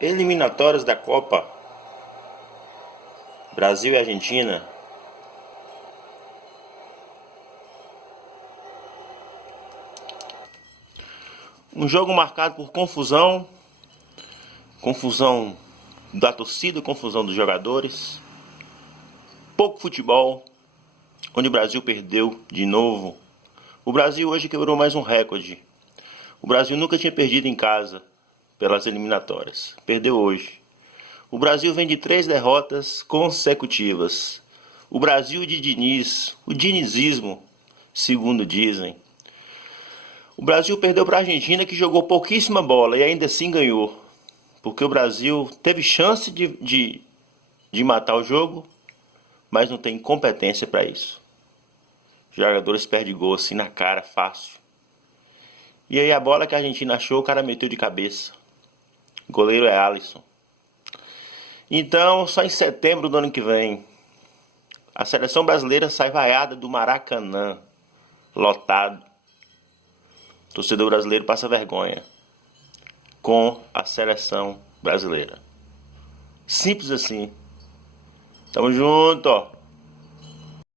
Eliminatórias da Copa Brasil e Argentina. Um jogo marcado por confusão, confusão da torcida, confusão dos jogadores, pouco futebol, onde o Brasil perdeu de novo. O Brasil hoje quebrou mais um recorde. O Brasil nunca tinha perdido em casa pelas eliminatórias. Perdeu hoje. O Brasil vem de 3 derrotas consecutivas. O Brasil de Diniz, o dinizismo, segundo dizem. O Brasil perdeu para a Argentina, que jogou pouquíssima bola e ainda assim ganhou. Porque o Brasil teve chance de matar o jogo, mas não tem competência para isso. Os jogadores perdem gol assim na cara, fácil. E aí a bola que a Argentina achou, o cara meteu de cabeça. O goleiro é Alisson. Então, só em setembro do ano que vem, a seleção brasileira sai vaiada do Maracanã, lotado. O torcedor brasileiro passa vergonha com a seleção brasileira. Simples assim. Tamo junto, ó.